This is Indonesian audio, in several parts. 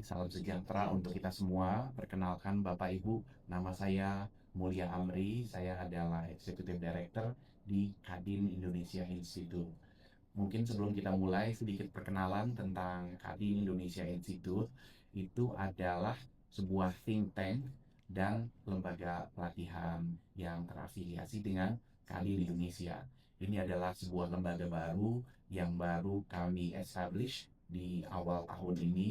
salam sejahtera untuk kita semua. Perkenalkan Bapak Ibu, nama saya Mulia Amri, saya adalah Executive Director di Kadin Indonesia Institute. Mungkin sebelum kita mulai sedikit perkenalan tentang Kadin Indonesia Institute, itu adalah sebuah think tank dan lembaga pelatihan yang terafiliasi dengan Kadin Indonesia. Ini adalah sebuah lembaga baru yang baru kami establish di awal tahun ini.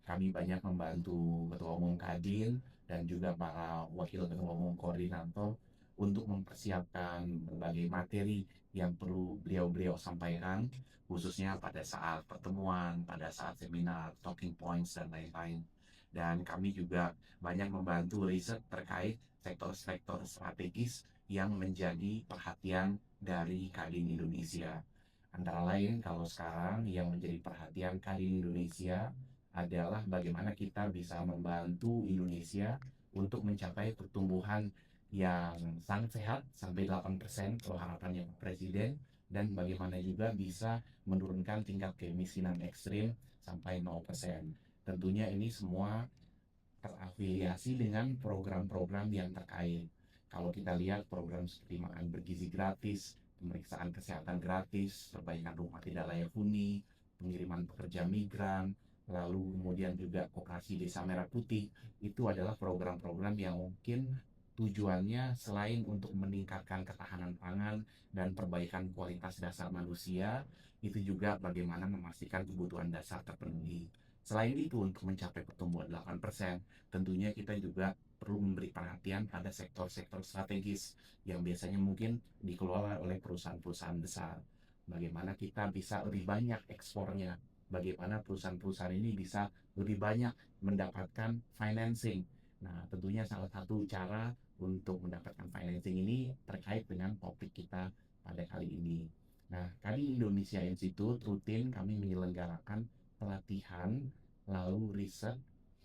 Kami banyak membantu Ketua Umum Kadin dan juga para Wakil Ketua Umum Koordinator untuk mempersiapkan berbagai materi yang perlu beliau-beliau sampaikan, khususnya pada saat pertemuan, pada saat seminar, talking points, dan lain-lain. Dan kami juga banyak membantu riset terkait sektor-sektor strategis yang menjadi perhatian dari Kadin Indonesia. Antara lain, kalau sekarang yang menjadi perhatian Kadin Indonesia adalah bagaimana kita bisa membantu Indonesia untuk mencapai pertumbuhan yang sangat sehat sampai 8% kalau harapannya Pak Presiden, dan bagaimana juga bisa menurunkan tingkat kemiskinan ekstrim sampai 0%. Tentunya ini semua terafiliasi dengan program-program yang terkait. Kalau kita lihat program seperti makan bergizi gratis, pemeriksaan kesehatan gratis, perbaikan rumah tidak layak huni, pengiriman pekerja migran, lalu kemudian juga koperasi desa merah putih, itu adalah program-program yang mungkin tujuannya selain untuk meningkatkan ketahanan pangan dan perbaikan kualitas dasar manusia, itu juga bagaimana memastikan kebutuhan dasar terpenuhi. Selain itu, untuk mencapai pertumbuhan 8%, tentunya kita juga perlu memberi perhatian pada sektor-sektor strategis yang biasanya mungkin dikelola oleh perusahaan-perusahaan besar. Bagaimana kita bisa lebih banyak ekspornya, bagaimana perusahaan-perusahaan ini bisa lebih banyak mendapatkan financing. Nah, tentunya salah satu cara untuk mendapatkan financing ini terkait dengan topik kita pada kali ini. Nah, kali Indonesia Institute rutin kami menyelenggarakan pelatihan, lalu riset,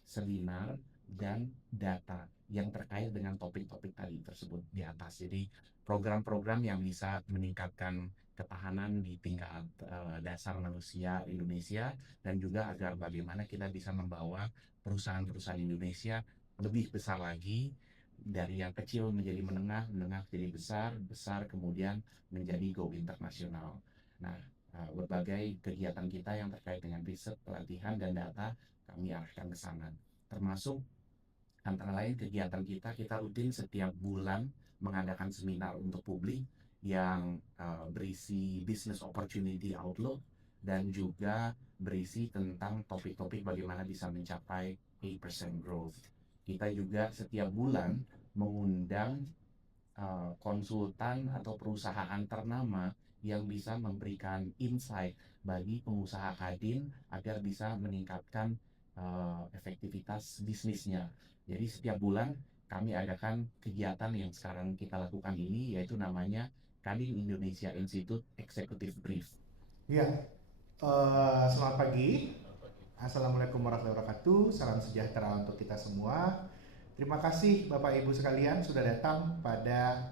seminar, dan data yang terkait dengan topik-topik tadi tersebut di atas. Jadi program-program yang bisa meningkatkan ketahanan di tingkat dasar manusia Indonesia, dan juga agar bagaimana kita bisa membawa perusahaan-perusahaan Indonesia lebih besar lagi, dari yang kecil menjadi menengah, menengah menjadi besar, besar kemudian menjadi go internasional. Nah, berbagai kegiatan kita yang terkait dengan riset, pelatihan, dan data kami arahkan ke sana. Termasuk antara lain kegiatan kita rutin setiap bulan mengadakan seminar untuk publik yang berisi business opportunity outlook dan juga berisi tentang topik-topik bagaimana bisa mencapai 8% growth. Kita juga setiap bulan mengundang konsultan atau perusahaan ternama yang bisa memberikan insight bagi pengusaha Kadin agar bisa meningkatkan efektivitas bisnisnya. Jadi setiap bulan kami adakan kegiatan yang sekarang kita lakukan ini, yaitu namanya Kadin Indonesia Institute Executive Brief. Ya, selamat pagi. Assalamualaikum warahmatullahi wabarakatuh. Salam sejahtera untuk kita semua. Terima kasih Bapak Ibu sekalian sudah datang pada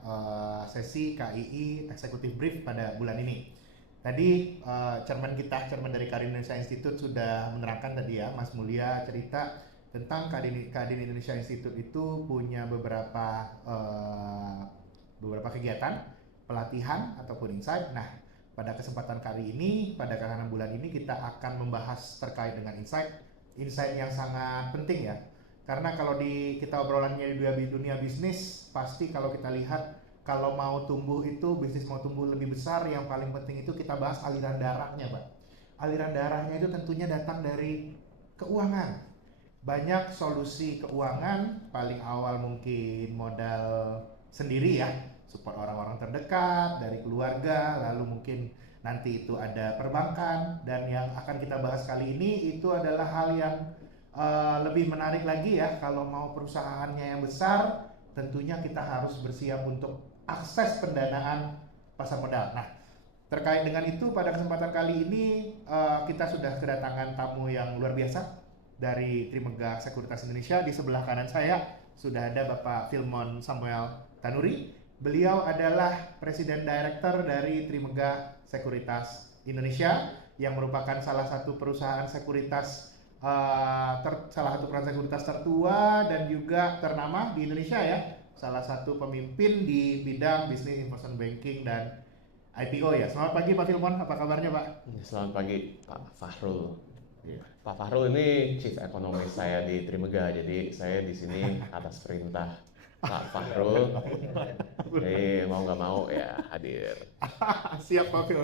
sesi KII Executive Brief pada bulan ini. Tadi Chairman dari Kadin Indonesia Institute sudah menerangkan tadi ya, Mas Mulia cerita tentang Kadin Indonesia Institute itu punya beberapa kegiatan pelatihan ataupun insight. Nah, pada kesempatan kali ini, pada kalangan bulan ini kita akan membahas terkait dengan insight yang sangat penting ya. Karena kalau kita obrolannya di dunia bisnis, pasti kalau kita lihat kalau mau tumbuh itu, bisnis mau tumbuh lebih besar, yang paling penting itu kita bahas aliran darahnya, Pak. Aliran darahnya itu tentunya datang dari keuangan. Banyak solusi keuangan, paling awal mungkin modal sendiri ya, support orang-orang terdekat, dari keluarga, lalu mungkin nanti itu ada perbankan, dan yang akan kita bahas kali ini itu adalah hal yang lebih menarik lagi ya. Kalau mau perusahaannya yang besar, tentunya kita harus bersiap untuk akses pendanaan pasar modal. Nah, terkait dengan itu pada kesempatan kali ini kita sudah kedatangan tamu yang luar biasa dari Trimegah Sekuritas Indonesia. Di sebelah kanan saya sudah ada Bapak Filmon Samuel Tanuri. Beliau adalah Presiden Director dari Trimegah Sekuritas Indonesia yang merupakan salah satu perusahaan sekuritas salah satu perusahaan sekuritas tertua dan juga ternama di Indonesia ya. Salah satu pemimpin di bidang bisnis investment banking dan IPO ya. Selamat pagi Pak Filmon, apa kabarnya Pak? Selamat pagi Pak Fahrul. Iya. Pak Fahrul ini Chief Economist saya di Trimega, jadi saya di sini atas perintah Pak Fahrul. Jadi mau nggak mau ya hadir. Siap Pak Fil.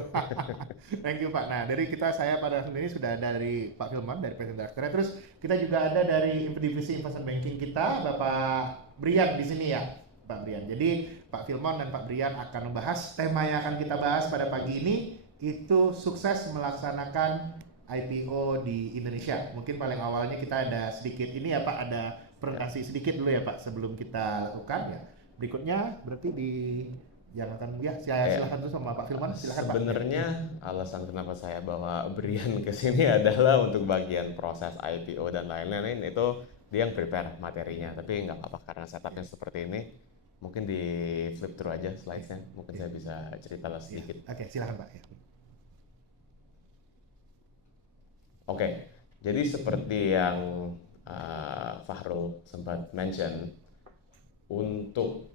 Thank you Pak. Nah saya pada hari ini sudah ada dari Pak Filmon dari President Director. Terus kita juga ada dari divisi investment banking kita Bapak Brian di sini ya Pak Brian. Jadi Pak Filmon dan Pak Brian akan membahas tema yang akan kita bahas pada pagi ini itu sukses melaksanakan IPO di Indonesia. Mungkin paling awalnya kita ada sedikit ini ya Pak, ada presentasi sedikit dulu ya Pak sebelum kita lakukan ya. Berikutnya berarti di yang akan ya saya silakan tuh sama Pak Filman, silakan Pak. Sebenarnya alasan kenapa saya bawa Brian ke sini adalah untuk bagian proses IPO dan lain-lain itu dia yang prepare materinya, tapi nggak apa-apa karena setupnya seperti ini. Mungkin di flip through aja slide-nya, mungkin saya bisa cerita lah sedikit. Oke, silakan Pak. Ya. Oke, jadi seperti yang Fahrul sempat mention, untuk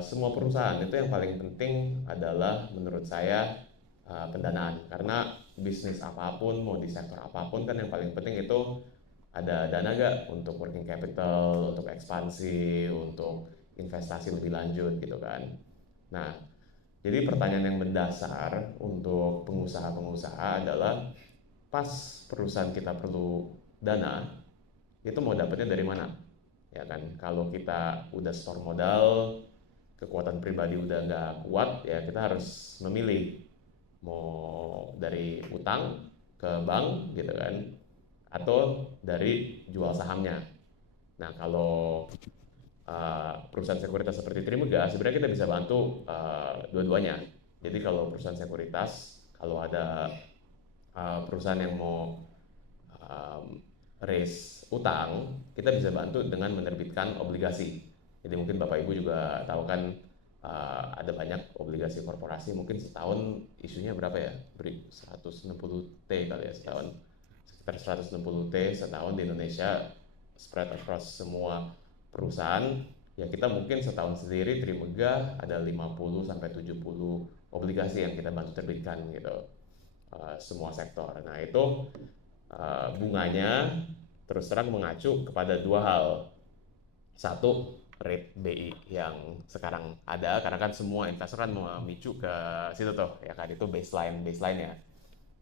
semua perusahaan itu yang paling penting adalah menurut saya pendanaan, karena bisnis apapun mau di sektor apapun kan yang paling penting itu ada dana gak untuk working capital, untuk ekspansi, untuk investasi lebih lanjut gitu kan. Nah, jadi pertanyaan yang mendasar untuk pengusaha-pengusaha adalah pas perusahaan kita perlu dana, itu mau dapetnya dari mana? Ya kan, kalau kita udah store modal, kekuatan pribadi udah nggak kuat, ya kita harus memilih mau dari utang ke bank gitu kan, atau dari jual sahamnya. Nah, kalau perusahaan sekuritas seperti Trimega, sebenarnya kita bisa bantu dua-duanya. Jadi kalau perusahaan sekuritas, kalau ada perusahaan yang mau raise utang, kita bisa bantu dengan menerbitkan obligasi. Jadi mungkin Bapak Ibu juga tahu kan ada banyak obligasi korporasi, mungkin setahun isunya berapa ya? 160T kali ya setahun. Sekitar 160T setahun di Indonesia, spread across semua perusahaan. Ya kita mungkin setahun sendiri Trimega ada 50 sampai 70 obligasi yang kita bantu terbitkan gitu. Semua sektor. Nah itu bunganya terus terang mengacu kepada dua hal. Satu, rate BI yang sekarang ada, karena kan semua investor kan memicu ke situ tuh, ya kan, itu baseline-nya.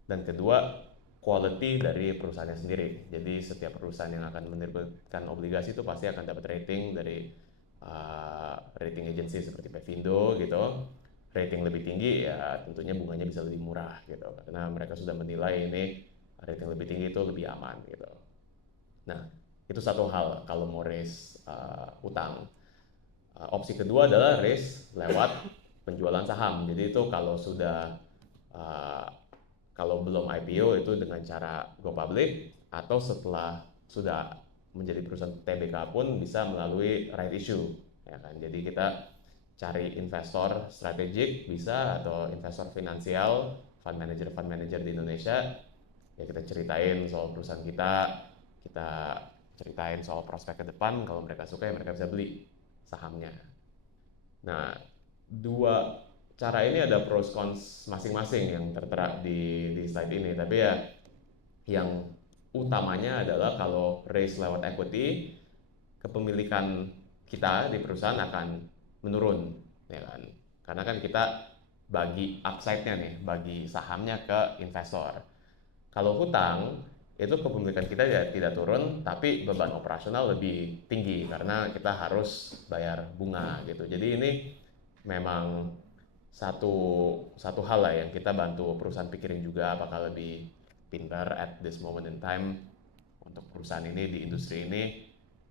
Dan kedua, quality dari perusahaannya sendiri. Jadi setiap perusahaan yang akan menerbitkan obligasi itu pasti akan dapat rating dari rating agency seperti Pevindo gitu. Rating lebih tinggi ya tentunya bunganya bisa lebih murah gitu, karena mereka sudah menilai ini rating lebih tinggi itu lebih aman gitu. Nah itu satu hal kalau mau raise utang. Opsi kedua adalah raise lewat penjualan saham. Jadi itu kalau sudah kalau belum IPO itu dengan cara go public, atau setelah sudah menjadi perusahaan TBK pun bisa melalui right issue ya kan. Jadi kita cari investor strategik bisa, atau investor finansial, fund manager di Indonesia, ya kita ceritain soal perusahaan kita ceritain soal prospek ke depan, kalau mereka suka ya mereka bisa beli sahamnya. Nah, dua cara ini ada pros cons masing-masing yang tertera di slide ini, tapi ya yang utamanya adalah kalau raise lewat equity, kepemilikan kita di perusahaan akan menurun ya kan, karena kan kita bagi upside-nya nih, bagi sahamnya ke investor. Kalau hutang itu kepemilikan kita ya tidak turun, tapi beban operasional lebih tinggi karena kita harus bayar bunga gitu. Jadi ini memang satu hal lah yang kita bantu perusahaan pikirin juga, apakah lebih pintar at this moment in time untuk perusahaan ini di industri ini,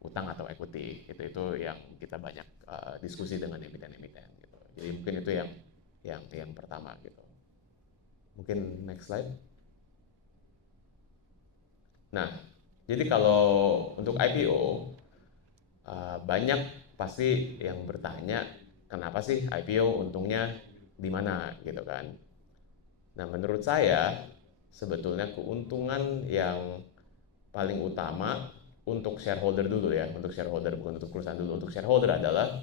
utang atau equity. Itu yang kita banyak diskusi dengan emiten-emiten gitu. Jadi mungkin itu yang pertama gitu. Mungkin next slide. Nah, jadi kalau untuk IPO banyak pasti yang bertanya kenapa sih IPO untungnya di mana gitu kan. Nah, menurut saya sebetulnya keuntungan yang paling utama untuk shareholder dulu ya, untuk shareholder bukan untuk perusahaan dulu. Untuk shareholder adalah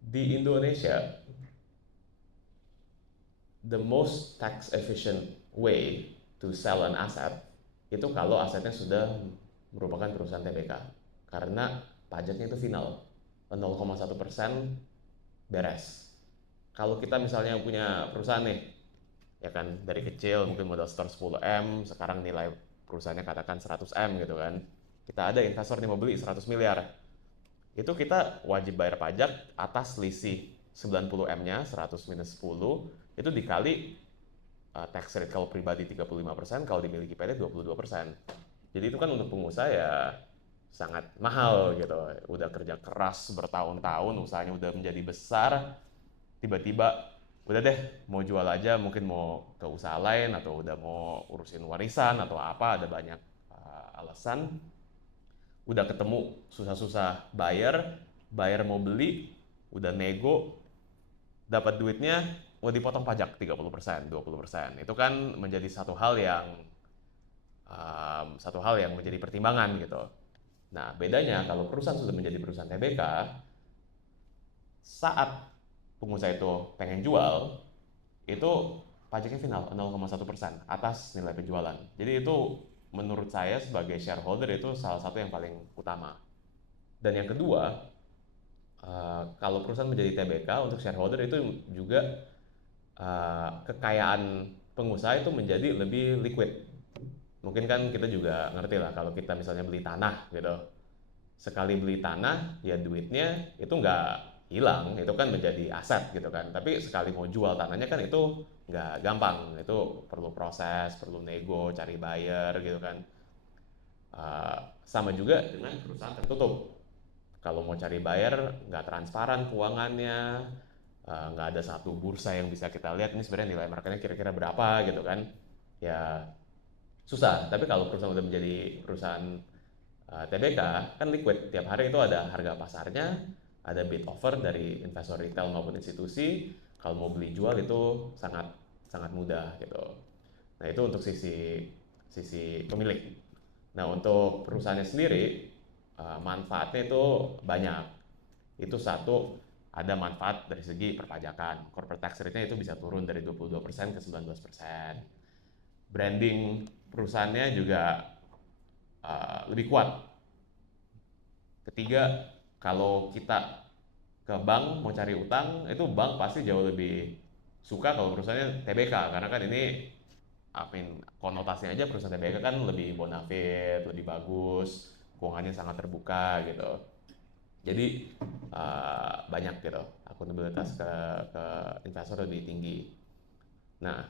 di Indonesia the most tax efficient way to sell an asset itu kalau asetnya sudah merupakan perusahaan TBK, karena pajaknya itu final 0,1% beres. Kalau kita misalnya punya perusahaan nih, ya kan dari kecil mungkin modal store 10M, sekarang nilai perusahaannya katakan 100M gitu kan. Kita ada investor nih mau beli 100 miliar. Itu kita wajib bayar pajak atas selisih 90M-nya, 100 minus 10, itu dikali tax rate kalau pribadi 35%, kalau dimiliki PT 22%. Jadi itu kan untuk pengusaha ya sangat mahal gitu. Udah kerja keras bertahun-tahun, usahanya udah menjadi besar, tiba-tiba udah deh mau jual aja, mungkin mau ke usaha lain atau udah mau urusin warisan atau apa, ada banyak alasan. Udah ketemu susah-susah bayar mau beli, udah nego, dapat duitnya mau dipotong pajak 30%, 20%. Itu kan menjadi satu hal yang menjadi pertimbangan gitu. Nah, bedanya kalau perusahaan sudah menjadi perusahaan TBK, saat pengusaha itu pengen jual, itu pajaknya final 0,1% atas nilai penjualan. Jadi itu menurut saya sebagai shareholder itu salah satu yang paling utama. Dan yang kedua, kalau perusahaan menjadi TBK untuk shareholder itu juga kekayaan pengusaha itu menjadi lebih liquid. Mungkin kan kita juga ngerti lah kalau kita misalnya beli tanah gitu. Sekali beli tanah, ya duitnya itu nggak hilang, itu kan menjadi aset gitu kan. Tapi sekali mau jual tanahnya kan itu nggak gampang, itu perlu proses, perlu nego, cari buyer gitu kan. Sama juga dengan perusahaan tertutup. Kalau mau cari buyer, nggak transparan keuangannya, nggak ada satu bursa yang bisa kita lihat ini sebenarnya nilai marketnya kira-kira berapa gitu kan. Ya susah. Tapi kalau perusahaan udah menjadi perusahaan TBK kan liquid, tiap hari itu ada harga pasarnya, ada bid offer dari investor retail maupun institusi. Kalau mau beli jual itu sangat sangat mudah gitu. Nah itu untuk sisi pemilik. Nah untuk perusahaannya sendiri manfaatnya itu banyak. Itu satu, ada manfaat dari segi perpajakan. Corporate tax rate-nya itu bisa turun dari 22% ke 19%. Branding perusahaannya juga lebih kuat. Ketiga, kalau kita ke bank mau cari utang, itu bank pasti jauh lebih suka kalau perusahaannya TBK, karena kan ini konotasinya aja perusahaan TBK kan lebih bonafit, lebih bagus, keuangannya sangat terbuka gitu. Jadi banyak gitu, akuntabilitas ke investor lebih tinggi. Nah,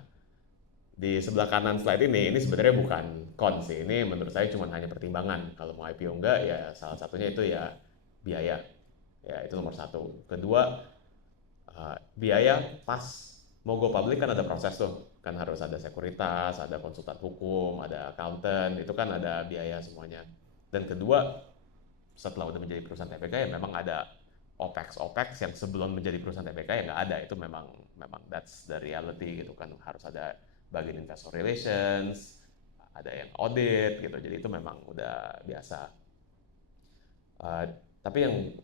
di sebelah kanan slide ini sebenarnya bukan con sih, ini menurut saya cuma hanya pertimbangan. Kalau mau IPO enggak, ya salah satunya itu ya biaya, ya itu nomor satu. Kedua, biaya pas mau go public kan ada proses tuh, kan harus ada sekuritas, ada konsultan hukum, ada accountant, itu kan ada biaya semuanya. Dan kedua, setelah udah menjadi perusahaan TBK ya memang ada OPEX yang sebelum menjadi perusahaan TBK ya nggak ada, itu memang that's the reality gitu kan, harus ada bagian investor relations, ada yang audit gitu, jadi itu memang udah biasa. Tapi yang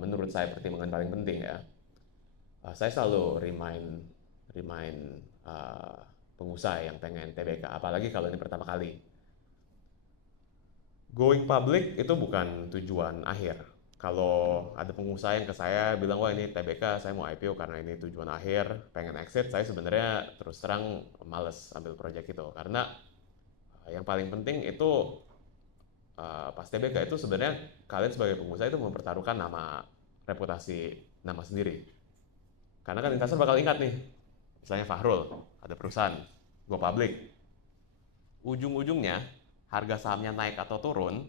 menurut saya pertimbangan paling penting ya, saya selalu remind pengusaha yang pengen TBK, apalagi kalau ini pertama kali. Going public itu bukan tujuan akhir. Kalau ada pengusaha yang ke saya bilang, wah ini TBK, saya mau IPO karena ini tujuan akhir, pengen exit, saya sebenarnya terus terang males ambil proyek itu. Karena yang paling penting itu pas TBK itu sebenarnya kalian sebagai pengusaha itu mempertaruhkan reputasi nama sendiri. Karena kan investor bakal ingat nih, misalnya Fahrul, ada perusahaan, go public. Ujung-ujungnya harga sahamnya naik atau turun,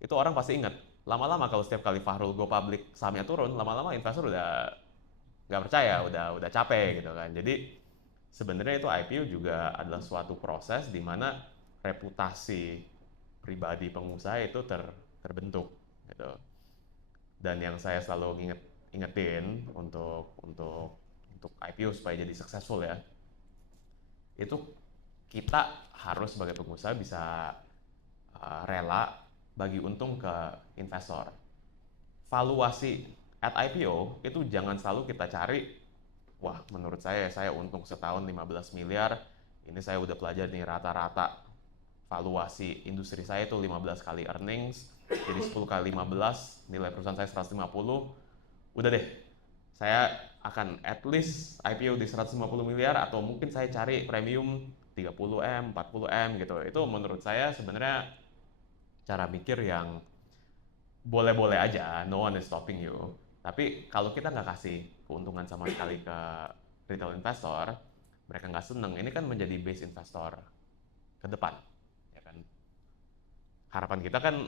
itu orang pasti ingat. Lama-lama kalau setiap kali Fahrul go public sahamnya turun, lama-lama investor udah nggak percaya, udah capek gitu kan. Jadi sebenarnya itu IPO juga adalah suatu proses di mana reputasi pribadi pengusaha itu terbentuk gitu. Dan yang saya selalu ingetin untuk IPO supaya jadi successful ya, itu kita harus sebagai pengusaha bisa rela bagi untung ke investor. Valuasi at IPO itu jangan selalu kita cari, wah menurut saya untung setahun 15 miliar, ini saya udah pelajari nih rata-rata valuasi industri saya itu 15 kali earnings, jadi 10 kali 15, nilai perusahaan saya 150, udah deh, saya akan at least IPO di 150 miliar atau mungkin saya cari premium 30M, 40M gitu. Itu menurut saya sebenarnya cara mikir yang boleh-boleh aja, no one is stopping you. Tapi kalau kita nggak kasih keuntungan sama sekali ke retail investor, mereka nggak seneng, ini kan menjadi base investor ke depan. Ya kan? Harapan kita kan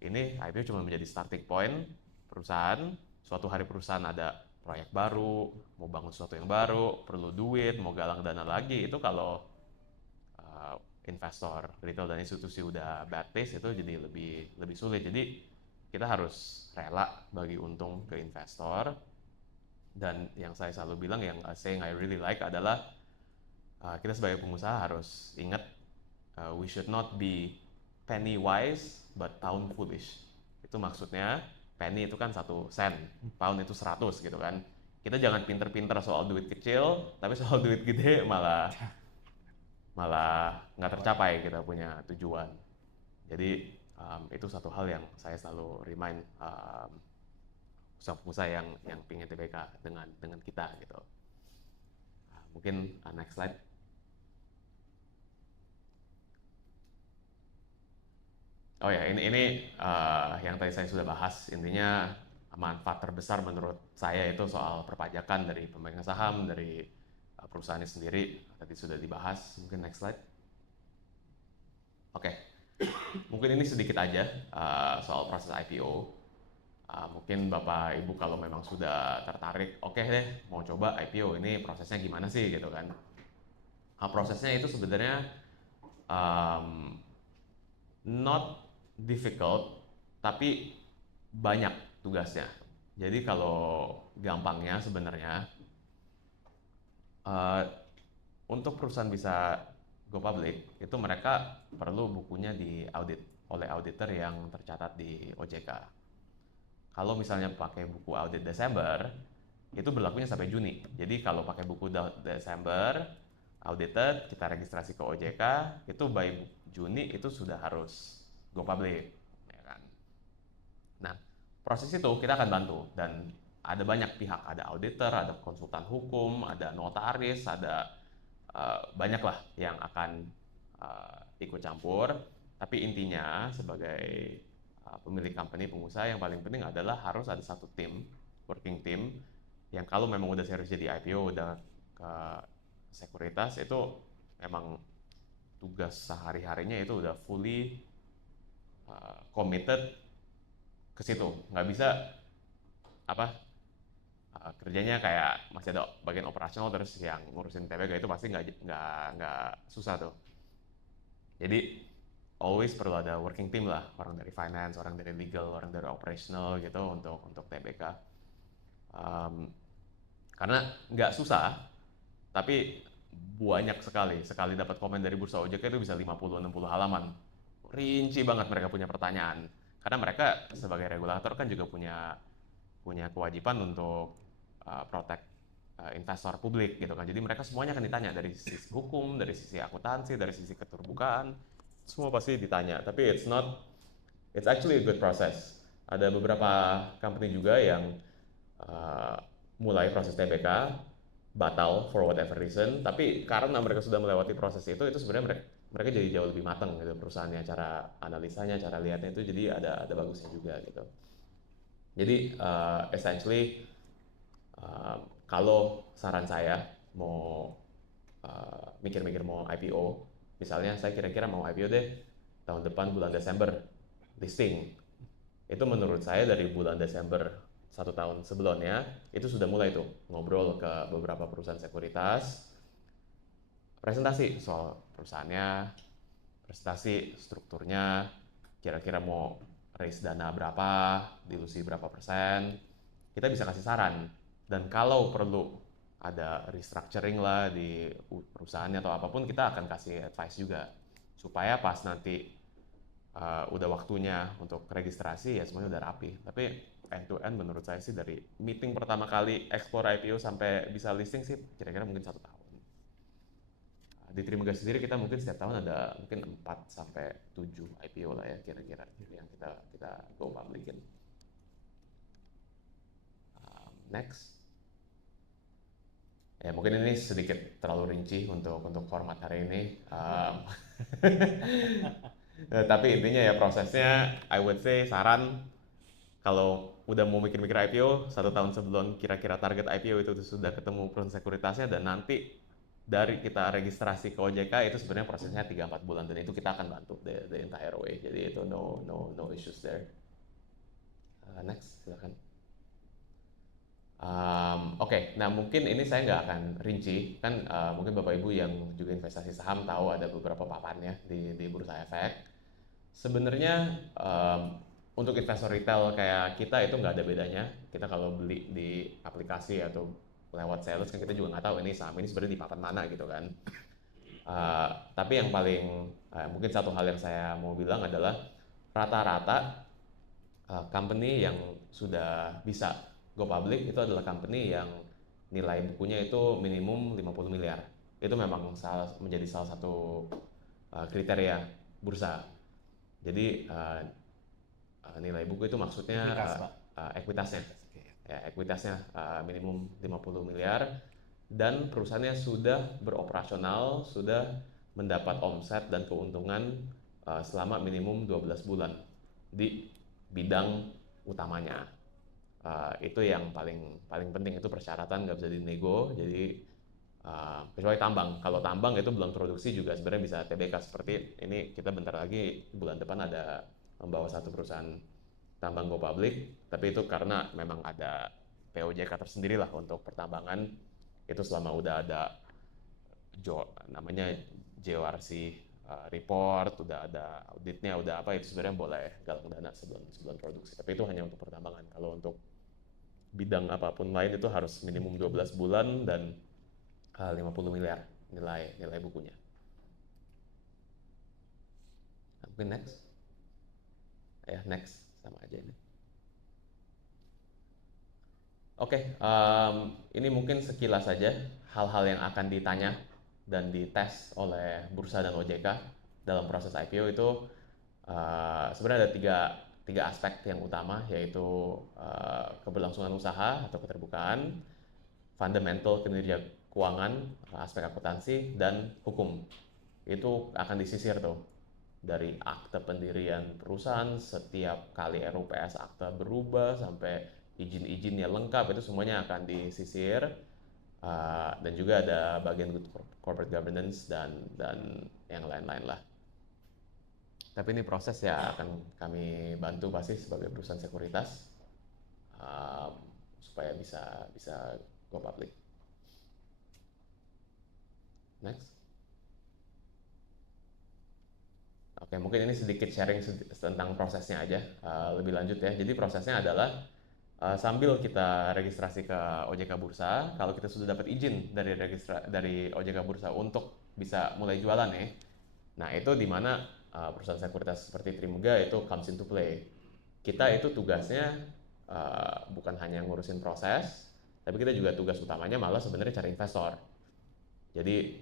ini IPO cuma menjadi starting point perusahaan, suatu hari perusahaan ada proyek baru, mau bangun sesuatu yang baru, perlu duit, mau galang dana lagi, itu kalau investor retail dan institusi udah bad taste itu jadi lebih sulit. Jadi kita harus rela bagi untung ke investor. Dan yang saya selalu bilang, yang saying I really like adalah kita sebagai pengusaha harus ingat we should not be penny wise but pound foolish. Itu maksudnya penny itu kan 1 sen, pound itu 100 gitu kan. Kita jangan pinter-pinter soal duit kecil, tapi soal duit gede malah nggak tercapai kita punya tujuan. Jadi itu satu hal yang saya selalu remind pengusaha yang pingin TBK dengan kita gitu. Mungkin next slide. Oh ya, ini yang tadi saya sudah bahas, intinya manfaat terbesar menurut saya itu soal perpajakan dari pemegang saham, dari perusahaannya sendiri, tadi sudah dibahas. Mungkin next slide. Oke, mungkin ini sedikit aja soal proses IPO. Mungkin Bapak Ibu kalau memang sudah tertarik, oke deh mau coba IPO, ini prosesnya gimana sih gitu kan. Prosesnya itu sebenarnya not difficult, tapi banyak tugasnya. Jadi kalau gampangnya sebenarnya untuk perusahaan bisa go public itu mereka perlu bukunya diaudit oleh auditor yang tercatat di OJK. Kalau misalnya pakai buku audit Desember, itu berlakunya sampai Juni. Jadi kalau pakai buku Desember, audited, kita registrasi ke OJK, itu by Juni itu sudah harus go public. Ya kan? Nah, proses itu kita akan bantu. Dan ada banyak pihak, ada auditor, ada konsultan hukum, ada notaris, ada banyak lah yang akan ikut campur. Tapi intinya sebagai pemilik company, pengusaha, yang paling penting adalah harus ada satu tim, working team, yang kalau memang udah serius jadi IPO, udah ke sekuritas, itu memang tugas sehari-harinya itu udah fully committed ke situ. Nggak bisa kerjanya kayak masih ada bagian operasional terus yang ngurusin TBK, itu pasti nggak susah tuh. Jadi always perlu ada working team lah, orang dari finance, orang dari legal, orang dari operational gitu untuk TBK. Karena nggak susah, tapi banyak sekali dapat komen dari bursa OJK itu bisa 50-60 halaman. Rinci banget mereka punya pertanyaan. Karena mereka sebagai regulator kan juga punya kewajiban untuk protect investor publik gitu kan. Jadi mereka semuanya akan ditanya dari sisi hukum, dari sisi akuntansi, dari sisi keterbukaan, semua pasti ditanya. Tapi it's actually a good process. Ada beberapa company juga yang mulai proses TBK batal for whatever reason, tapi karena mereka sudah melewati proses itu sebenarnya mereka jadi jauh lebih matang gitu perusahaannya, cara analisanya, cara lihatnya itu jadi ada bagusnya juga gitu. Jadi essentially kalau saran saya mau mikir-mikir mau IPO, misalnya saya kira-kira mau IPO deh tahun depan bulan Desember listing, itu menurut saya dari bulan Desember 1 tahun sebelumnya itu sudah mulai tuh ngobrol ke beberapa perusahaan sekuritas, presentasi soal perusahaannya, presentasi strukturnya, kira-kira mau raise dana berapa, dilusi berapa persen, kita bisa kasih saran. Dan kalau perlu ada restructuring lah di perusahaannya atau apapun, kita akan kasih advice juga supaya pas nanti udah waktunya untuk registrasi ya semuanya udah rapi. Tapi end to end menurut saya sih dari meeting pertama kali explore IPO sampai bisa listing sih kira-kira mungkin 1 tahun. Di Trimega sendiri kita mungkin setiap tahun ada mungkin 4 sampai 7 IPO lah ya kira-kira yang kita go publikin. Next. Ya mungkin ini sedikit terlalu rinci untuk format hari ini. Tapi intinya ya prosesnya, I would say saran kalau udah mau mikir-mikir IPO 1 tahun sebelum kira-kira target IPO itu sudah ketemu perusahaan sekuritasnya, dan nanti dari kita registrasi ke OJK itu sebenarnya prosesnya 3-4 bulan, dan itu kita akan bantu the entire way. Jadi itu no issues there. Next silakan. Oke, nah mungkin ini saya nggak akan rinci, kan mungkin Bapak Ibu yang juga investasi saham tahu ada beberapa papannya di Bursa Efek. Sebenarnya untuk investor retail kayak kita itu nggak ada bedanya. Kita kalau beli di aplikasi atau lewat sales kan kita juga nggak tahu ini saham ini sebenarnya di papan mana gitu kan. Tapi yang paling mungkin satu hal yang saya mau bilang adalah rata-rata company yang sudah bisa go public itu adalah company yang nilai bukunya itu minimum 50 miliar. Itu memang menjadi salah satu kriteria bursa. Jadi nilai buku itu maksudnya ekuitasnya. Ya, ekuitasnya minimum 50 miliar dan perusahaannya sudah beroperasional, sudah mendapat omset dan keuntungan selama minimum 12 bulan di bidang utamanya. Itu yang paling penting, itu persyaratan, nggak bisa dinego. Jadi kecuali tambang, kalau tambang itu belum produksi juga sebenarnya bisa TBK. Seperti ini kita bentar lagi bulan depan ada membawa satu perusahaan tambang go public, tapi itu karena memang ada POJK tersendiri lah untuk pertambangan. Itu selama udah ada namanya JORC report, udah ada auditnya, udah apa, itu sebenarnya boleh galang dana sebelum produksi. Tapi itu hanya untuk pertambangan. Kalau untuk bidang apapun lain itu harus minimum 12 bulan dan 50 miliar nilai bukunya. Mungkin next. Ya, next sama aja ini. Oke, ini mungkin sekilas saja hal-hal yang akan ditanya dan dites oleh Bursa dan OJK dalam proses IPO itu. Sebenarnya ada tiga aspek yang utama, yaitu keberlangsungan usaha atau keterbukaan, fundamental kinerja keuangan, aspek akuntansi, dan hukum. Itu akan disisir tuh dari akte pendirian perusahaan, setiap kali RUPS akte berubah sampai izin-izinnya lengkap, itu semuanya akan disisir. Dan juga ada bagian corporate governance dan yang lain-lain lah. Tapi ini proses ya akan kami bantu pasti sebagai perusahaan sekuritas supaya bisa go public. Next. Oke, mungkin ini sedikit sharing tentang prosesnya aja lebih lanjut ya. Jadi prosesnya adalah sambil kita registrasi ke OJK Bursa, kalau kita sudah dapat izin dari OJK Bursa untuk bisa mulai jualan ya. Nah, itu di mana perusahaan sekuritas seperti Trimega itu comes into play. Kita itu tugasnya bukan hanya ngurusin proses, tapi kita juga tugas utamanya malah sebenarnya cari investor. Jadi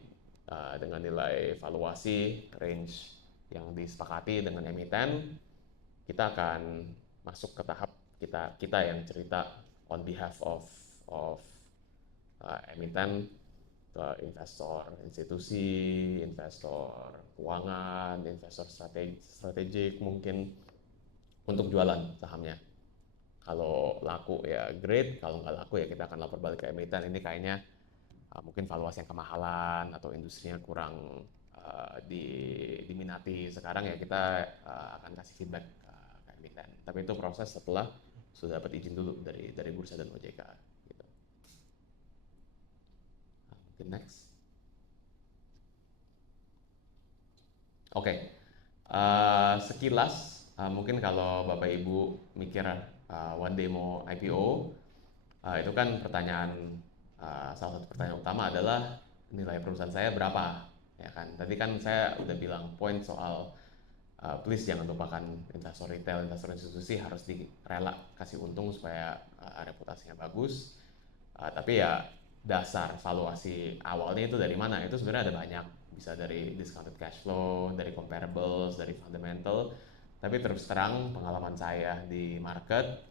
dengan nilai valuasi range yang disepakati dengan emiten, kita akan masuk ke tahap kita yang cerita on behalf of emiten ke investor institusi, investor keuangan, investor strategik mungkin untuk jualan sahamnya. Kalau laku ya great, kalau nggak laku ya kita akan lapor balik ke emiten. Ini kayaknya mungkin valuasi yang kemahalan atau industrinya kurang diminati sekarang, ya kita akan kasih feedback ke emiten. Tapi itu proses setelah sudah dapat izin dulu dari Bursa dan OJK. Gitu. Mungkin next. Oke, sekilas mungkin kalau Bapak Ibu mikir one day mau IPO, itu kan pertanyaan salah satu pertanyaan utama adalah nilai perusahaan saya berapa, ya kan? Tadi kan saya udah bilang poin soal please jangan lupakan investor retail, investor institusi harus rela kasih untung supaya reputasinya bagus. Tapi ya dasar valuasi awalnya itu dari mana? Itu sebenarnya ada banyak, bisa dari discounted cash flow, dari comparables, dari fundamental. Tapi terus terang pengalaman saya di market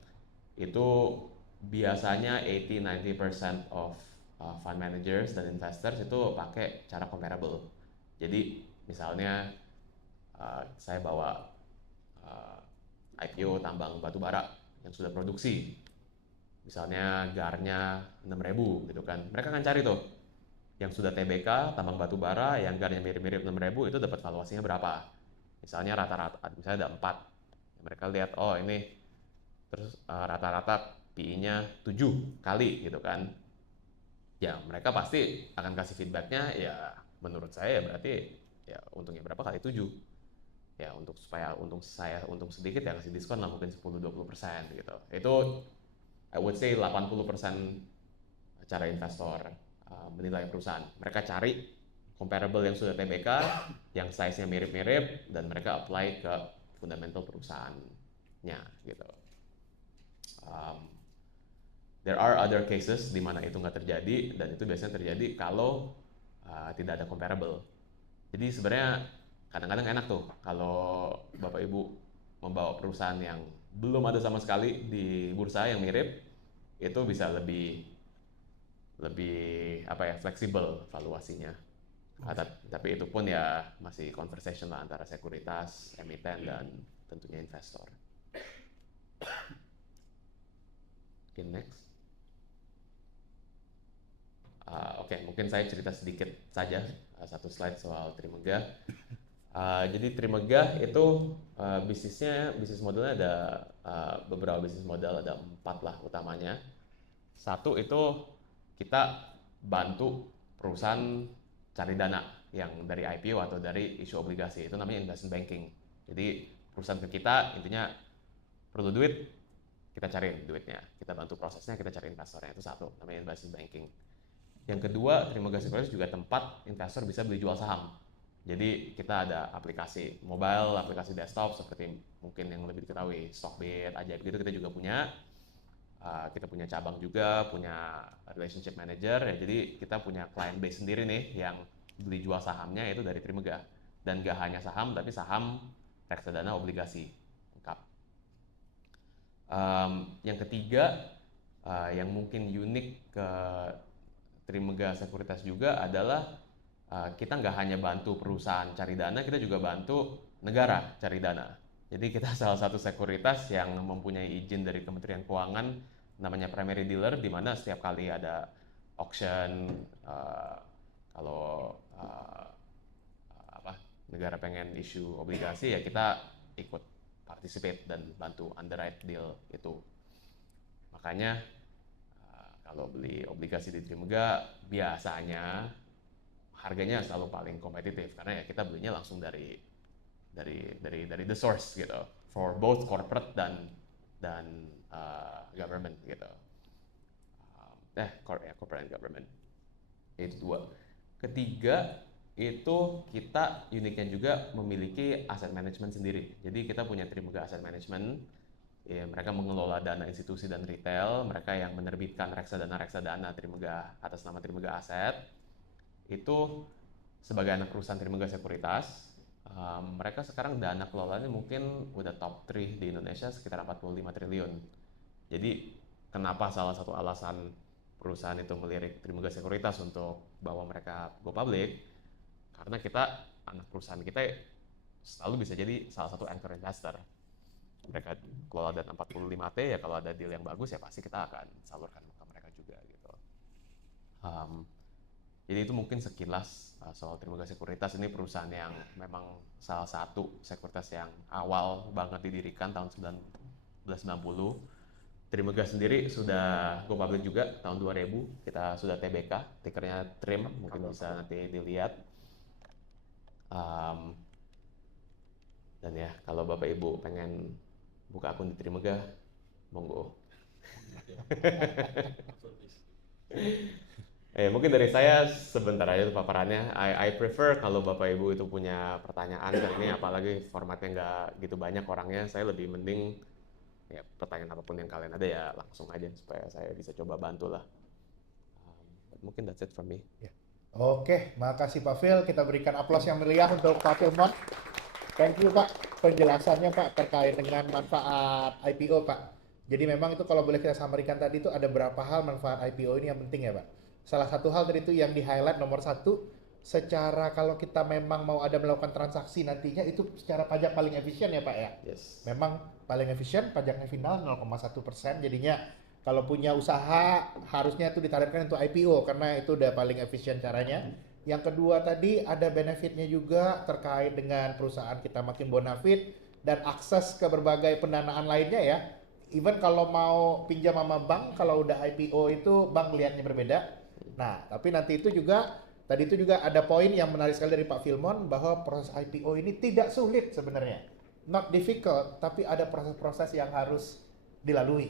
itu biasanya 80-90% of fund managers dan investors itu pakai cara comparable. Jadi misalnya saya bawa IPO tambang batu bara yang sudah produksi, misalnya GAR-nya 6.000 gitu kan, mereka akan cari tuh yang sudah TBK tambang batu bara yang GAR-nya mirip-mirip 6.000 itu dapat valuasinya berapa, misalnya rata-rata misalnya ada 4, mereka lihat oh ini terus rata-rata PE-nya 7 kali gitu kan, ya mereka pasti akan kasih feedbacknya ya menurut saya ya berarti ya untungnya berapa kali 7 ya, untuk supaya untung sedikit ya kasih diskon lah mungkin 10-20% gitu. Itu I would say 80% cara investor menilai perusahaan. Mereka cari comparable yang sudah TBK, yang size-nya mirip-mirip, dan mereka apply ke fundamental perusahaannya gitu. There are other cases di mana itu nggak terjadi, dan itu biasanya terjadi kalau tidak ada comparable. Jadi sebenarnya kadang-kadang enak tuh kalau Bapak Ibu membawa perusahaan yang belum ada sama sekali di bursa yang mirip, itu bisa lebih apa ya, fleksibel valuasinya. Tapi itu pun ya masih conversation lah antara sekuritas, emiten, dan tentunya investor. Okay, next. Oke, mungkin saya cerita sedikit saja satu slide soal Trimegah. Jadi Trimegah itu bisnis modelnya ada beberapa bisnis model, ada 4 lah utamanya. Satu itu kita bantu perusahaan cari dana yang dari IPO atau dari isu obligasi, itu namanya investment banking. Jadi perusahaan ke kita intinya perlu duit, kita cari duitnya, kita bantu prosesnya, kita cari investornya, itu satu, namanya investment banking. Yang kedua, Trimegah Securities juga tempat investor bisa beli jual saham. Jadi kita ada aplikasi mobile, aplikasi desktop seperti mungkin yang lebih diketahui Stockbit, Ajaib gitu kita juga punya. Kita punya cabang juga, punya relationship manager ya. Jadi kita punya client base sendiri nih yang beli jual sahamnya itu dari Trimegah. Dan gak hanya saham, tapi saham, reksadana, obligasi lengkap. Yang ketiga, yang mungkin unik ke Trimegah Sekuritas juga adalah kita nggak hanya bantu perusahaan cari dana, kita juga bantu negara cari dana. Jadi kita salah satu sekuritas yang mempunyai izin dari Kementerian Keuangan, namanya primary dealer, di mana setiap kali ada auction, kalau negara pengen issue obligasi ya kita ikut participate dan bantu underwrite deal itu. Makanya kalau beli obligasi di Trimegah biasanya harganya selalu paling kompetitif karena ya kita belinya langsung dari the source gitu, for both corporate dan government gitu. Corporate and government. Itu dua. Ketiga, itu kita uniknya juga memiliki aset management sendiri. Jadi kita punya Trimegah Asset Management. Ya, mereka mengelola dana institusi dan retail, mereka yang menerbitkan reksadana Trimegah atas nama Trimegah Aset. Itu sebagai anak perusahaan Trimegah Sekuritas, mereka sekarang dana kelolanya mungkin udah top 3 di Indonesia, sekitar 45 triliun. Jadi kenapa salah satu alasan perusahaan itu melirik Trimegah Sekuritas untuk bawa mereka go public, karena anak perusahaan kita selalu bisa jadi salah satu anchor investor. Mereka kelola dana 45T, ya kalau ada deal yang bagus ya pasti kita akan salurkan ke mereka juga gitu. Jadi itu mungkin sekilas soal Trimegah Sekuritas. Ini perusahaan yang memang salah satu sekuritas yang awal banget didirikan tahun 1990. Trimegah sendiri sudah go public juga tahun 2000. Kita sudah TBK, tikernya TRIM, mungkin bisa nanti dilihat. Dan ya, kalau Bapak Ibu pengen buka akun di Trimegah, monggo. Mungkin dari saya sebentar aja tuh paparannya. I prefer kalau Bapak Ibu itu punya pertanyaan dan ini apalagi formatnya nggak gitu banyak orangnya, saya lebih mending ya pertanyaan apapun yang kalian ada ya langsung aja supaya saya bisa coba bantu lah. But mungkin that's it from me. Ya. Oke, makasih Pak Phil. Kita berikan aplaus yang meriah untuk Pak Philmon. Thank you Pak penjelasannya Pak terkait dengan manfaat IPO Pak. Jadi memang itu kalau boleh kita sampaikan tadi itu ada berapa hal manfaat IPO ini yang penting ya Pak. Salah satu hal tadi itu yang di highlight nomor satu, secara kalau kita memang mau ada melakukan transaksi nantinya itu secara pajak paling efisien ya Pak ya. Yes. Memang paling efisien pajaknya final 0,1%, jadinya kalau punya usaha harusnya itu ditargetkan untuk IPO karena itu udah paling efisien caranya. Yang kedua tadi ada benefitnya juga terkait dengan perusahaan kita makin bonafit dan akses ke berbagai pendanaan lainnya ya. Even kalau mau pinjam sama bank, kalau udah IPO itu bank lihatnya berbeda. Nah, tapi nanti itu juga tadi itu juga ada poin yang menarik sekali dari Pak Philmon bahwa proses IPO ini tidak sulit sebenarnya. Not difficult, tapi ada proses-proses yang harus dilalui.